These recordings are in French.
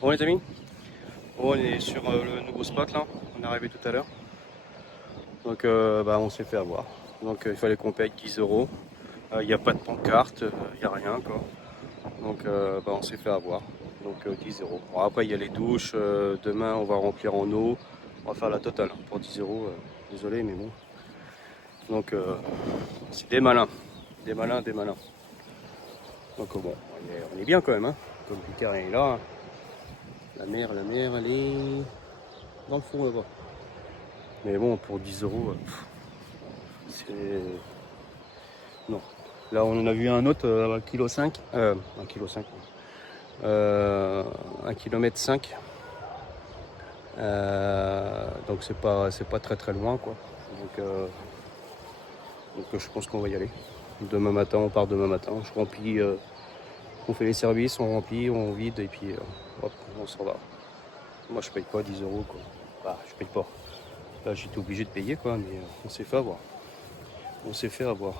Bon les amis, on est sur le nouveau spot là, on est arrivé tout à l'heure. Donc on s'est fait avoir. Donc il fallait qu'on paye 10 euros. Il n'y a pas de pancarte, il n'y a rien quoi. Donc on s'est fait avoir. Donc 10 euros. Bon, après il y a les douches, demain on va remplir en eau. On va faire la totale pour 10 euros. Désolé mais bon. Donc c'est des malins. Des malins, des malins. Donc bon, on est bien quand même. Hein. Comme le terrain est là. La mer, elle est dans le fond là-bas. Mais bon, pour 10 euros, c'est... Non. Là, on en a vu un autre à 1,5 kg. 1,5 kg. 1,5 km. Donc c'est pas très très loin quoi. Donc je pense qu'on va y aller. Demain matin, on part demain matin. Je remplis, on fait les services, on remplit, on vide et puis hop, on s'en va. Moi je paye pas 10 euros quoi. Bah, je paye pas. Là j'étais obligé de payer quoi, mais on s'est fait avoir. On s'est fait avoir.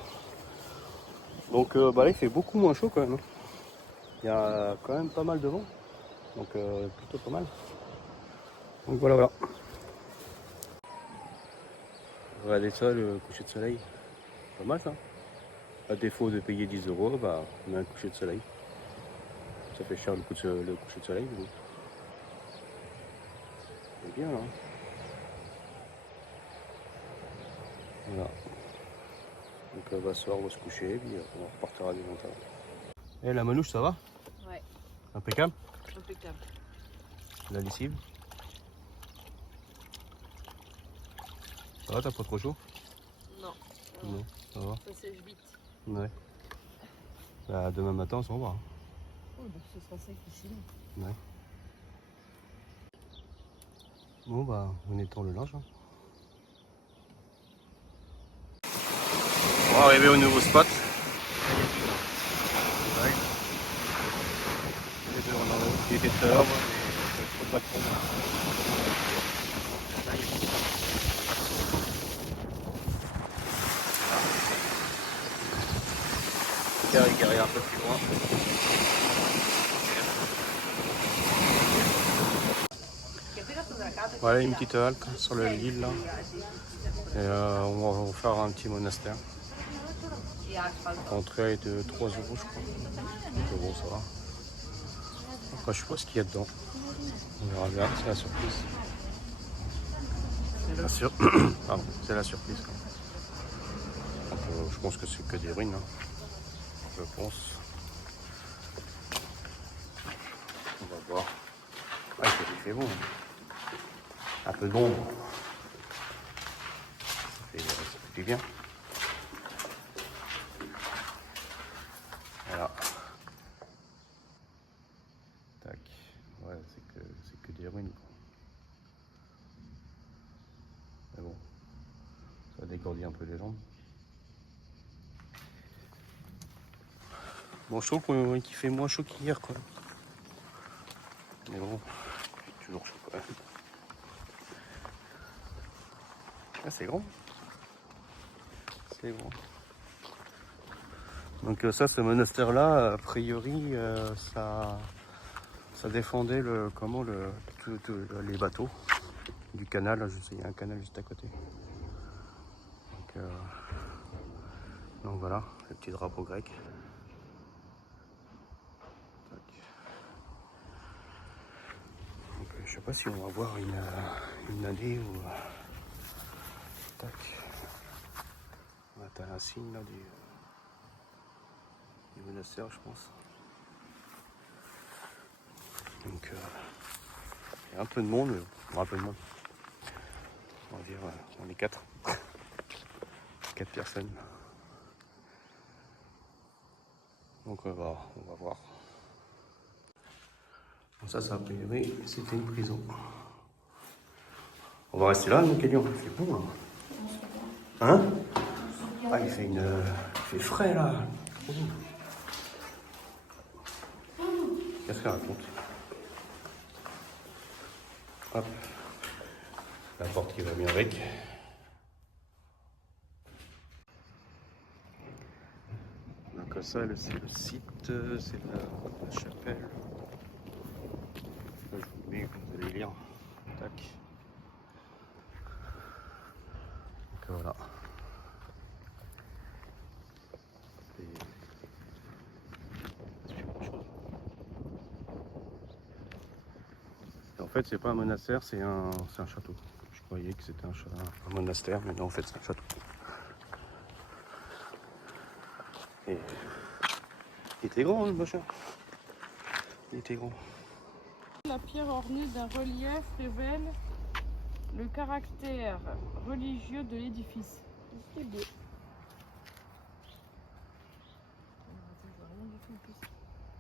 Donc là il fait beaucoup moins chaud quand même. Hein. Il y a quand même pas mal de vent. Donc plutôt pas mal. Donc voilà. Regardez ça, le coucher de soleil. Pas mal ça. À défaut de payer 10 euros, on a un coucher de soleil. Ça fait cher le coucher de soleil. Mais bon. C'est bien là. Voilà. Donc ce soir on va se coucher et puis on repartira des montagnes. Et la manouche ça va? Ouais. Impeccable. Impeccable. La lessive. Ça va, t'as pas trop chaud? Non. Non, ça va. Ça sèche vite. Ouais. Demain matin on s'en va. Hein. Oh, donc ce sera sec ici. Ouais. Bon on étend le linge. Hein. On va arriver au nouveau spot. Ouais. Les deux en haut. Il était tard. Pas de problème. Garé un peu plus loin. Voilà une petite halte sur l'île là. Et on va faire un petit monastère. L'entrée est de 3 euros je crois. Donc bon ça va. Après je sais pas ce qu'il y a dedans. On verra bien, c'est la surprise. Bien sûr. Pardon, c'est la surprise. Donc, je pense que c'est que des ruines. Hein. Je pense. On va voir. Ouais, il fait bon. Un peu d'ombre. Ça fait du bien. Voilà. Tac. Ouais, c'est que des ruines. Quoi. Mais bon, ça dégourdit un peu les jambes. Bon, je trouve qu'il fait moins chaud qu'hier, quoi. Mais bon, il fait toujours chaud, quand même. Ah, c'est grand. C'est grand. Donc ça, ce monastère-là, a priori, ça défendait les bateaux du canal. Je sais, il y a un canal juste à côté. Donc voilà, le petit drapeau grec. Donc, je sais pas si on va voir une allée ou... Tac. T'as un signe là du monastère, je pense. Donc il y a un peu de monde, un peu de monde. On va dire, on est 4. 4 personnes. Donc on va voir. Bon, ça a priori, c'était une prison. On va rester là, nous, Kélian. Il fait bon, là. Hein? Ah, il fait frais, là. Trop bon. Qu'est-ce qu'elle raconte? Hop. La porte qui va bien avec. Donc ça, c'est le site, c'est la chapelle. fait, c'est pas un monastère, c'est un château. Je croyais que c'était un monastère, mais non, en fait, c'est un château. Et il était grand, le machin. Il était grand. La pierre ornée d'un relief révèle le caractère religieux de l'édifice. C'est beau.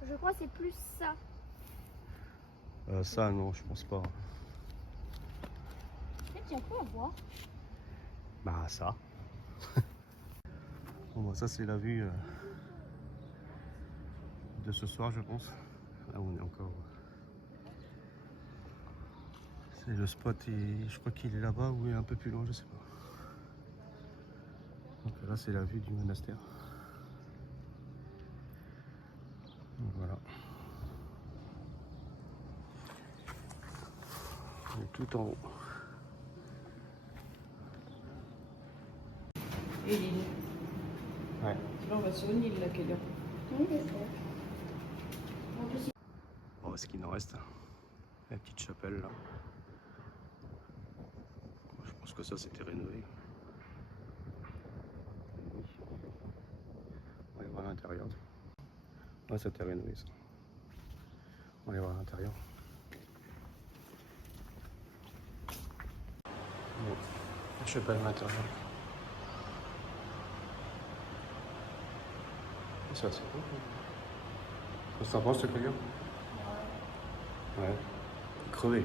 Je crois que c'est plus ça. Ça, non, je pense pas. Peut-être qu'il y a quoi à voir. Bah, ça. Bon, bah, ça, c'est la vue de ce soir, je pense. Là, on est encore. C'est le spot, et je crois qu'il est là-bas ou il est un peu plus loin, je sais pas. Donc là, c'est la vue du monastère. Donc, voilà. On est tout en haut. Et l'île. Ouais. Là, on va sur une île, là, quelle heure? Oui, d'accord. Bon, ce qu'il en reste, la petite chapelle là. Je pense que ça c'était rénové. Oui. On va aller voir l'intérieur. Ouais, ça c'était rénové ça. On va aller voir l'intérieur. Bon, la chapelle à l'intérieur. Ça c'est cool. Qu'est-ce que t'en penses, ce client? Ouais. Crevé.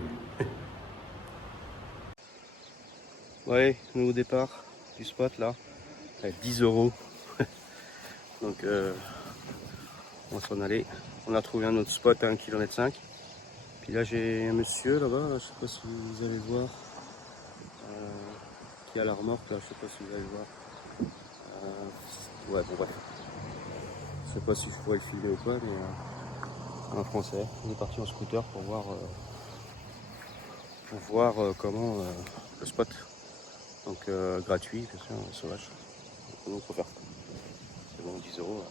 Ouais, nouveau départ du spot là. À 10 €. Donc on va s'en aller. On a trouvé un autre spot à 1,5 km. Puis là j'ai un monsieur là-bas, je sais pas si vous allez le voir, qui a la remorque là, je sais pas si vous allez le voir. Ouais, bon bref. Je sais pas si je pourrais le filmer ou quoi, mais un français. On est parti en scooter pour voir comment le spot. Donc gratuit, bien sûr, sauvage. Donc on peut faire ça. C'est bon, 10 €.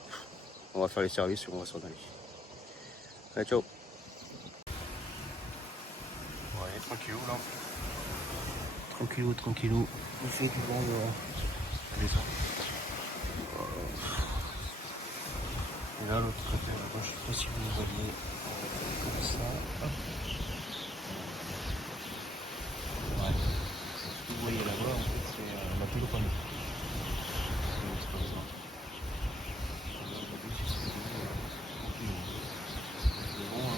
On va faire les services et on va s'en aller. Allez, ciao. Ouais, tranquillou là. Tranquillou. On fait du vent dehors. Allez, ça. Et là, l'autre côté, là-bas, je sais pas si vous voyez comme ça. Hop. Ouais. Ce que vous voyez là-bas, en fait, c'est la Péloponnèse. C'est l'explosion. Le vent,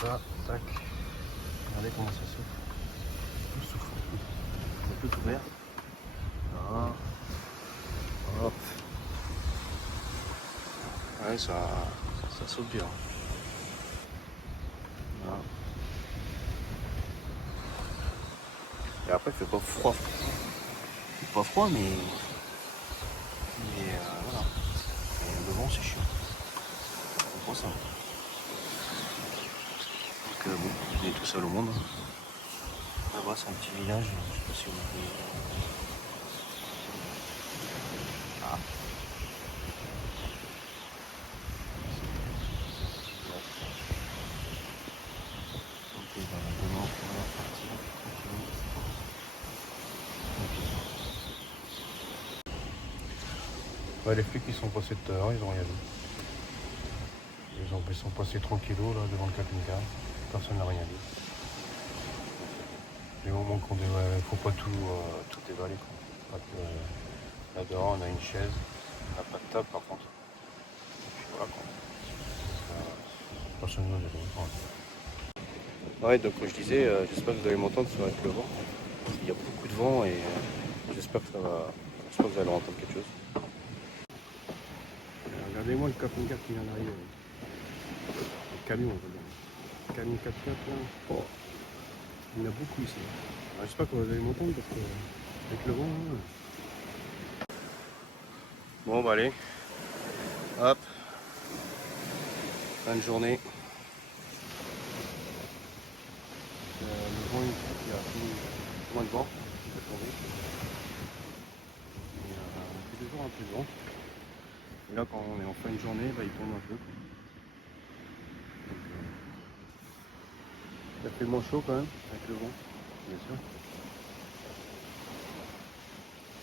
ça, tac. Regardez comment ça souffle. Tout souffle. On est tout ouvert. Voilà. Hop. Ouais, ça saute bien. Voilà. Et après, il fait pas froid. Il fait pas froid, mais voilà. Et le vent, c'est chiant. On prend ça. Donc bon, on est tout seul au monde. Là-bas, c'est un petit village. Je sais pas si vous voyez. Ah. Ok, bah, maintenant, on va partir tranquillement. Ouais, les flics, ils sont passés tout à l'heure, ils ont rien vu. Ils sont passés tranquillos là devant le camping-car. Personne n'a rien dit. Du moment qu'on faut pas tout dévaler. Quoi. Pas que, là dehors, on a une chaise, on n'a pas de table par contre. Et puis voilà quoi. Personne n'a rien. Ouais, donc comme je disais, j'espère que vous allez m'entendre sur avec le vent. Il y a beaucoup de vent et j'espère que vous allez entendre quelque chose. Regardez-moi le camping-car qui vient d'arriver. Le camion, on va dire. Le camion 4x4 là. Oh. Il y en a beaucoup ici. Alors, j'espère que vous allez m'entendre parce que avec le vent. Hein. Bon bah allez. Hop. Fin de journée. Le vent il y a moins de vent. Il va tomber. Et, c'est toujours un peu de vent. Et là quand on est en fin de journée, bah, il tombe un peu. tellement chaud quand même, avec le vent, bien sûr.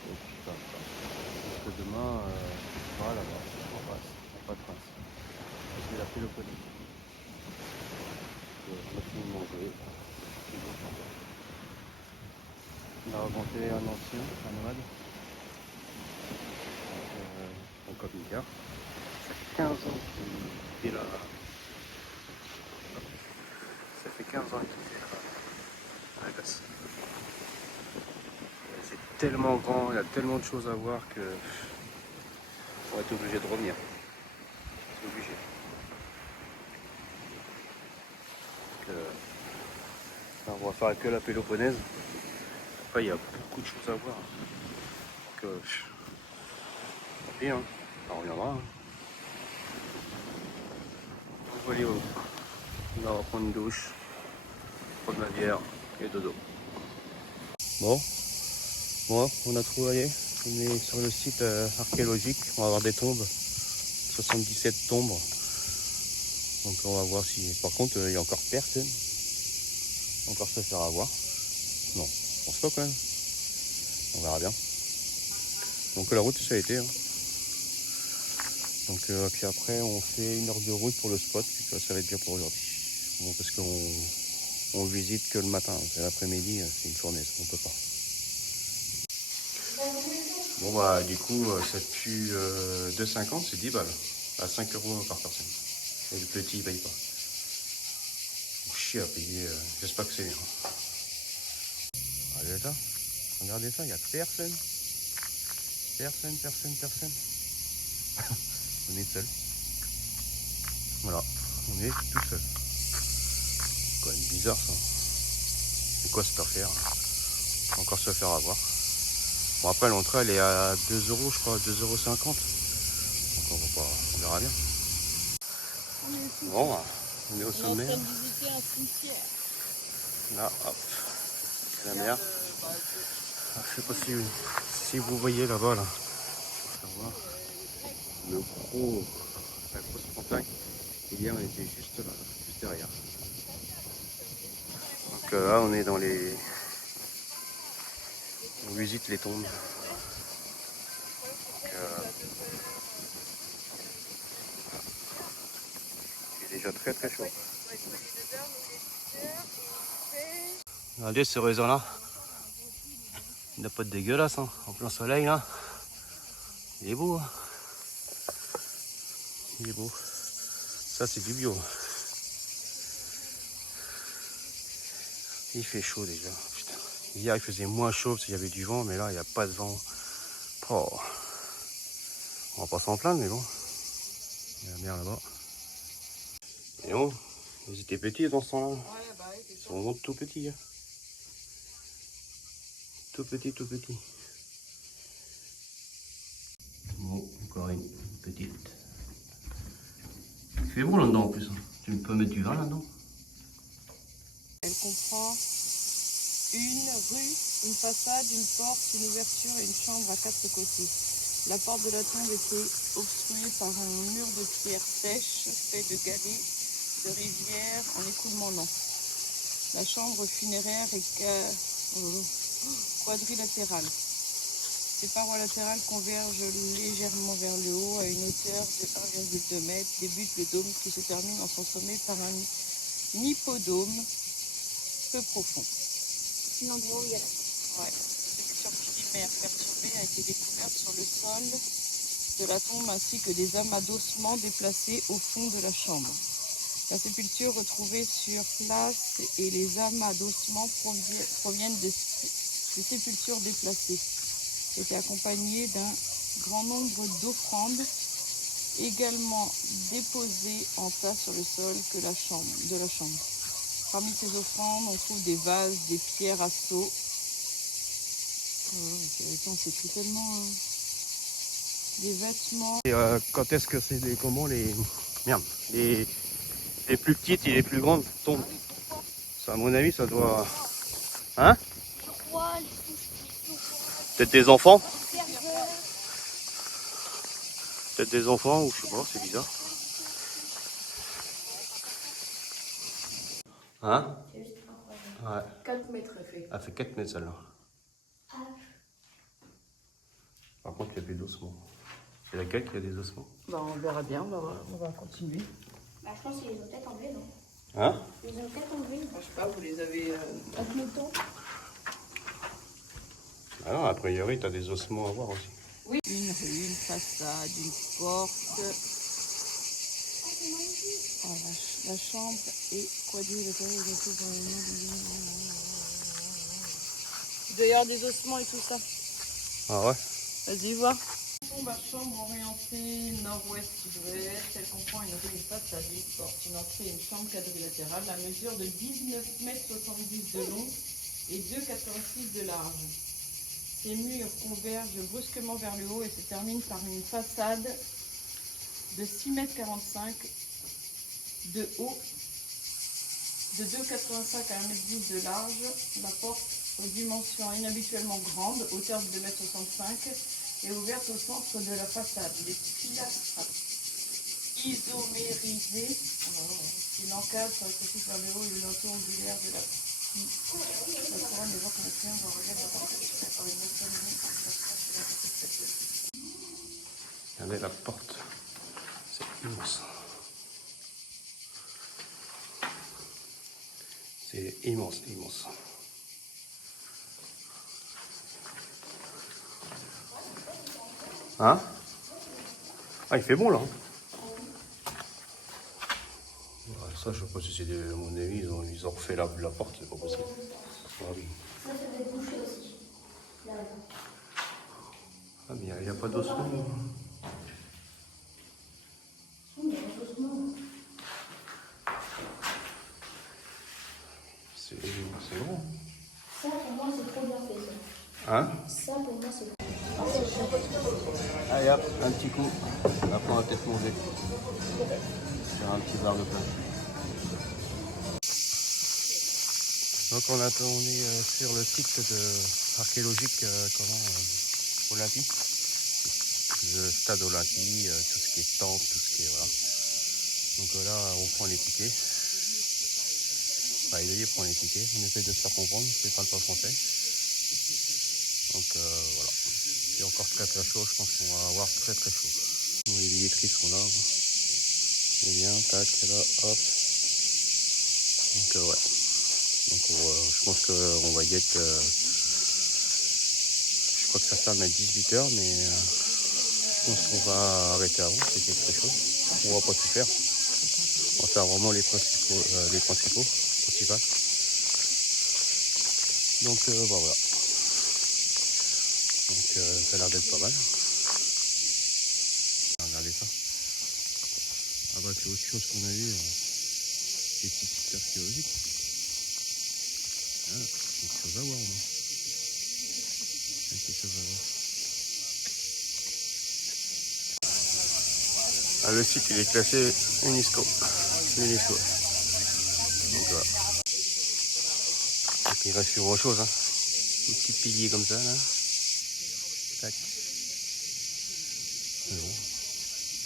Et puis bah, parce que demain, on sera là-bas, en face, en pas de Prince. C'est la Péloponnèse. On a fini de manger. On a inventé un ancien, un nomade, en camping-car. Ça fait 15 ans qu'il est là. Ça fait 15 ans qu'il est là. À la glace. C'est tellement grand, il y a tellement de choses à voir que on va être obligé de revenir. C'est obligé. Donc, on va faire que la Péloponnèse. Après, il y a beaucoup de choses à voir. Donc, tant pis, hein. On reviendra. Hein. Donc, voilà, on va prendre une douche, prendre la bière et dodo. Bon, on a trouvé. On est sur le site archéologique. On va avoir des tombes. 77 tombes. Donc on va voir si... Par contre, il y a encore personne. Encore se faire avoir. Non, je pense pas quand même. On verra bien. Donc la route, ça a été. Hein. Donc puis après, on fait 1 heure de route pour le spot. Puis ça va être bien pour aujourd'hui. Bon, parce qu'on visite que le matin. L'après-midi, c'est une journée, ça, on peut pas. Bon bah du coup, ça tue 2,50, c'est 10 balles. À 5 € par personne. Et le petit, il paye pas. Chier à payer, j'espère que c'est bien. Regardez ça, regardez ça, il n'y a personne. Personne. On est seul. Voilà, on est tout seul. C'est quand même bizarre ça. C'est quoi cette affaire? On va encore se faire avoir. Bon après l'entrée elle est à 2 €, je crois, 2,50 €. Donc on verra bien. Bon, on est au sommet. On est en train de visiter un cimetière. Là, hop, la mer. Je sais pas si vous voyez là-bas, là. Le gros, la grosse montagne. Hier, on était juste là, juste derrière. Donc là, on est dans les... On visite les tombes. Donc, il est déjà très très chaud. Regardez ce réseau-là. Il n'a pas de dégueulasse, hein. En plein soleil, là. Il est beau, hein. Il est beau. Ça, c'est du bio. Il fait chaud déjà. Putain. Hier, il faisait moins chaud parce qu'il y avait du vent, mais là, il n'y a pas de vent. Oh. On va pas s'en plaindre, mais bon. Il y a la mer là-bas. Et bon, ils étaient petits dans ce temps-là. Ils sont vraiment tout petits. Hein. Tout petit. Bon, encore une petite. Il fait beau là-dedans en plus. Tu peux mettre du vin là-dedans. Elle comprend une rue, une façade, une porte, une ouverture et une chambre à 4 côtés. La porte de la tombe était obstruée par un mur de pierre sèche fait de galets de rivière en écoulement lent. La chambre funéraire est quadrilatérale. Ses parois latérales convergent légèrement vers le haut à une hauteur de 1,2 m. Débute le dôme qui se termine en son sommet par un hippodôme peu profond. C'est l'endroit où il y a. Ouais. Une structure primaire perturbée a été découverte sur le sol de la tombe ainsi que des amas d'ossements déplacés au fond de la chambre. La sépulture retrouvée sur place et les amas d'ossements proviennent des sépultures déplacées. Était accompagné d'un grand nombre d'offrandes également déposées en tas sur le sol de la chambre. Parmi ces offrandes, on trouve des vases, des pierres à seau. C'est tout tellement des vêtements. Et quand est-ce que c'est les plus petites et les plus grandes tombent? Ça, à mon avis, ça doit... Hein? Je crois, les touches, Peut-être des enfants? serveurs. Peut-être des enfants ou je sais pas, c'est bizarre. Hein? C'est juste un Ouais. 4 mètres, elle fait. Elle fait 4 mètres celle-là. Ah, Par contre, il y a plus d'ossements. C'est laquelle qui a des ossements? Bah, on verra bien, on va continuer. bah, je pense qu'ils les ont peut-être enlevés, non? Hein? Ils les ont peut-être enlevés. Enfin, je sais pas, vous les avez. Admettons. Ah non, a priori, tu as des ossements à voir aussi. Oui. Une rue, une façade, une porte. Oh, la chambre est quoi dire il doit y avoir des ossements et tout ça. Ah ouais? Vas-y, vois. Ma chambre orientée nord-ouest-sud-ouest. Elle comprend une rue, une façade, une porte, une entrée et une chambre quadrilatérale à mesure de 19,70 mètres de long et 2,86 de large. Ces murs convergent brusquement vers le haut et se terminent par une façade de 6,45 mètres de haut, de 2,85 à 1,10 m de large. La porte, aux dimensions inhabituellement grandes, hauteur de 2,65 m, est ouverte au centre de la façade. Les pilastres isomérisés qui l'encadrent sur le côté vers le haut et l'entour angulaire de la couronne évoque un triangle en relief à partir par une maçonnerie en surface sur la côté statuaire. Regardez la porte. C'est immense. C'est immense, immense. Hein? Ah, il fait bon là. Ouais, ça, je sais pas si c'est à mon avis, ils ont refait la porte, c'est pas possible. Ah, oui. Ça doit être bouché aussi. Là. Ah, mais il n'y a pas d'ossements. Il y a un ossements. C'est grand. Ça, pour moi, c'est trop bien fait, ça. Hein? Ça, pour moi, c'est Allez hop, un petit coup. Après, on va peut-être manger. Faire un petit bar de pain. Donc on est sur le site archéologique Olympie, le stade Olympie, tout ce qui est temple, tout ce qui est voilà. Donc là on prend les tickets. Bah, il prend les tickets, on essaie de se faire comprendre, je ne parle pas français. Donc voilà. C'est encore très très chaud, je pense qu'on va avoir très très chaud. Bon, les billetteries sont là. C'est bien, tac, là, hop. Donc ouais. Donc je pense qu'on va y être. Je crois que ça ferme à 18 h, mais je pense qu'on va arrêter avant, c'était très chaud. On va pas tout faire. On va faire vraiment les principaux. Donc bah, voilà. Donc ça a l'air d'être pas mal. Regardez ça. Ah bah c'est autre chose qu'on a vu. Des petits sites archéologiques. Ah, quelque chose à voir, non? Quelque chose à voir. Ah, le site il est classé UNESCO. Donc voilà. Donc, il reste sur autre chose, hein. Des petits piliers comme ça là. Tac. Mais bon.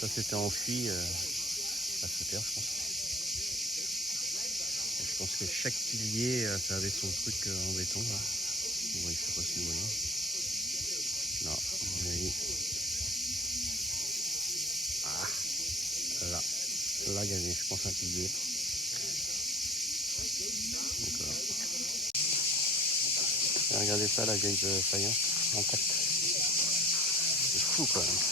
Ça c'était enfui à se perd, je pense. Et je pense que chaque pilier ça avait son truc en béton là. Bon, je sais pas si vous voyez. Non, à mon avis. Ah, là. Là il y avait je pense un pilier. Donc voilà. Et regardez ça, la vieille de faïence intacte. C'est fou quand même.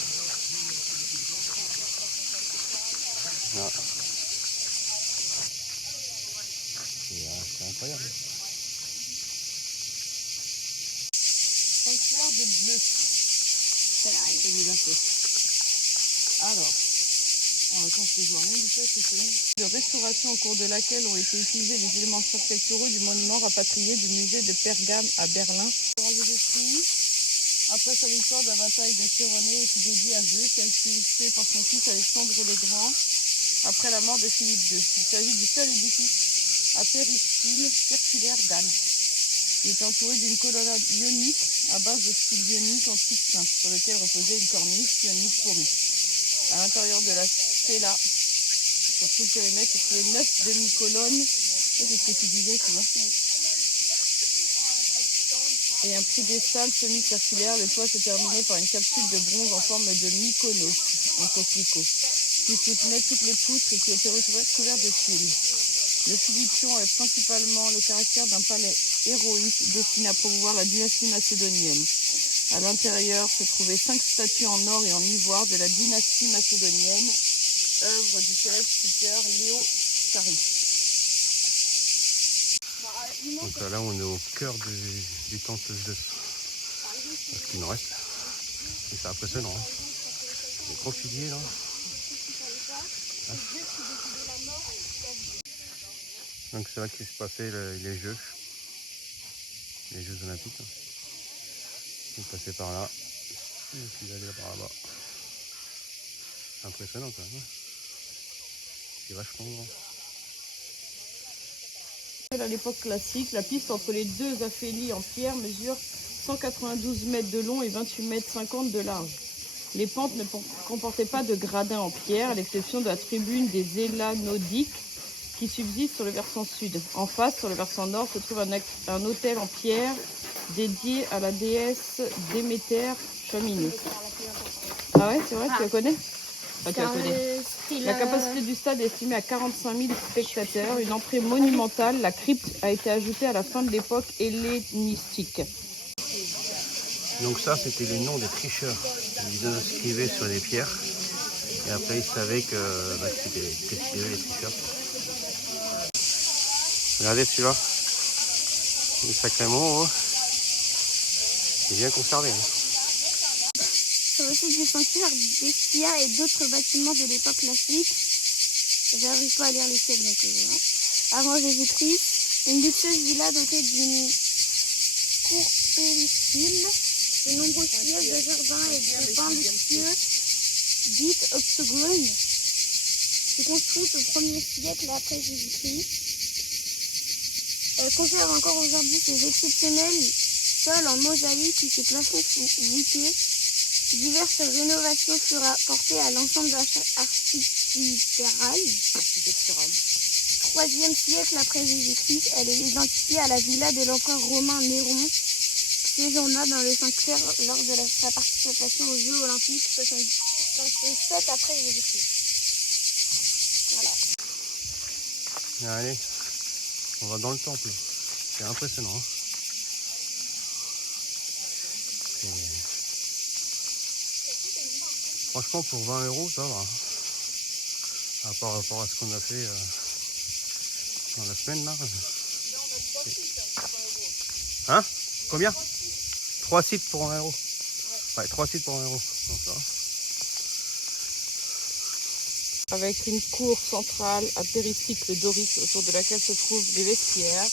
Ah. C'est incroyable. Sanctuaire de bleu. Alors, quand je vois rien du tout, c'est long. De restauration au cours de laquelle ont été utilisés les éléments architecturaux du monument rapatrié du musée de Pergame à Berlin. Après sa victoire de la bataille de Chéronée, est dédiée à Zeus, qui a été fait par son fils Alexandre le Grand après la mort de Philippe II. Il s'agit du seul édifice à péristyle circulaire d'Alpes. Il est entouré d'une colonnade ionique à base de style ionique en type simple, sur lequel reposait une corniche ionique porée. À l'intérieur de la stella, sur tout le périmètre, se trouvaient 9 demi-colonnes. C'est ce que tu disais, tu vois. et un piédestal semi-circulaire. Le toit se terminait par une capsule de bronze en forme de mykonos, un coquelicot, qui soutenait toutes les poutres et qui était recouverte de tuiles. Le filipion est principalement le caractère d'un palais héroïque destiné à promouvoir la dynastie macédonienne. À l'intérieur se trouvaient 5 statues en or et en ivoire de la dynastie macédonienne, œuvre du célèbre sculpteur Léo Cari. Donc là on est au cœur du temple de ce qu'il nous reste. Et c'est impressionnant. Hein. Les gros piliers là. Ah. Donc c'est là qu'il se passait les Jeux Olympiques. Hein. Il passait par là. Et puis il allait par là-bas. C'est impressionnant quand même. Hein. C'est vachement grand. À l'époque classique, la piste entre les deux aphélies en pierre mesure 192 mètres de long et 28 mètres 50 de large. Les pentes ne comportaient pas de gradins en pierre, à l'exception de la tribune des Élanodiques qui subsiste sur le versant sud. En face, sur le versant nord, se trouve un autel en pierre dédié à la déesse Déméter Cheminée. Ah ouais, c'est vrai, tu la connais? Enfin, tu la connais. La capacité du stade est estimée à 45 000 spectateurs. Une entrée monumentale, la crypte, a été ajoutée à la fin de l'époque hellénistique. Donc ça, c'était les noms des tricheurs. Ils inscrivaient sur les pierres. Et après, ils savaient que c'était les tricheurs. Regardez celui-là. Il est sacrément. C'est bien conservé. Hein. Sur le site du sanctuaire d'Estia et d'autres bâtiments de l'époque classique, j'arrive pas à lire les siècles, donc voilà. Avant Jésus-Christ, une luxueuse villa dotée d'une cour péristyle, de nombreux sièges de jardins et de pins luxueux, dites octogones, fut construite au 1er siècle après Jésus-Christ. Elle conserve encore aujourd'hui ses exceptionnels sols en mosaïque et ses plafonds voûtés. Diverses rénovations furent apportées à l'ensemble architectural. 3e siècle après Jésus-Christ, elle est identifiée à la villa de l'empereur romain Néron, qui séjourna dans le sanctuaire lors de sa participation aux Jeux Olympiques 67 après Jésus-Christ. Voilà. Allez, on va dans le temple. C'est impressionnant. Hein. Franchement, pour 20 €, ça va. Par rapport à ce qu'on a fait dans la semaine là. Hein? Combien? 3 sites pour 1 €. Ouais, 3 sites pour 1 €. Donc, ça va. Avec une cour centrale à péricycle dorique autour de laquelle se trouvent des vestiaires,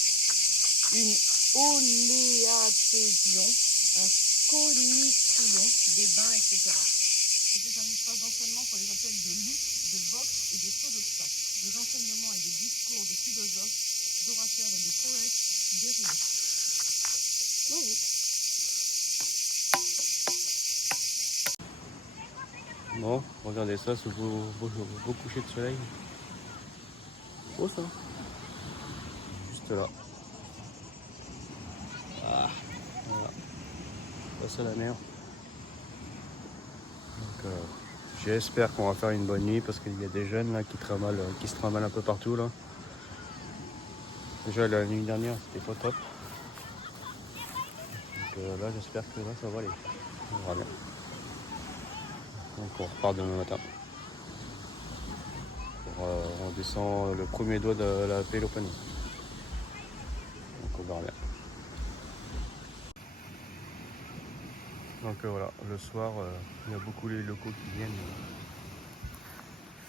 une oléatésion, un conitrion, des bains, etc. C'était un espace d'entraînement pour les athlètes de lutte, de boxe et de saut d'obstacles. Des enseignements et des discours de philosophes, d'orateurs et de poètes dérivés. Oui. Bon, regardez ça, ce beau coucher de soleil. Beau ça. Juste là. Ah, voilà. Ça c'est la mer. Donc j'espère qu'on va faire une bonne nuit parce qu'il y a des jeunes là qui se trimbalent un peu partout là. Déjà la nuit dernière c'était pas top. Donc là j'espère que là ça va aller. On verra bien. Donc on repart demain matin. On descend le premier doigt de la Péloponèse. Donc on verra bien. Donc voilà, le soir, il y a beaucoup les locaux qui viennent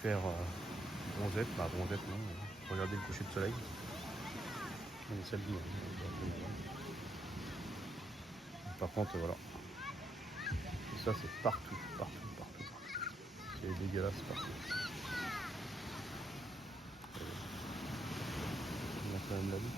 faire bronzette, bronzette non, regarder le coucher de soleil. On est samedi. Par contre, voilà. Et ça c'est partout. C'est dégueulasse partout. On a quand même la vie.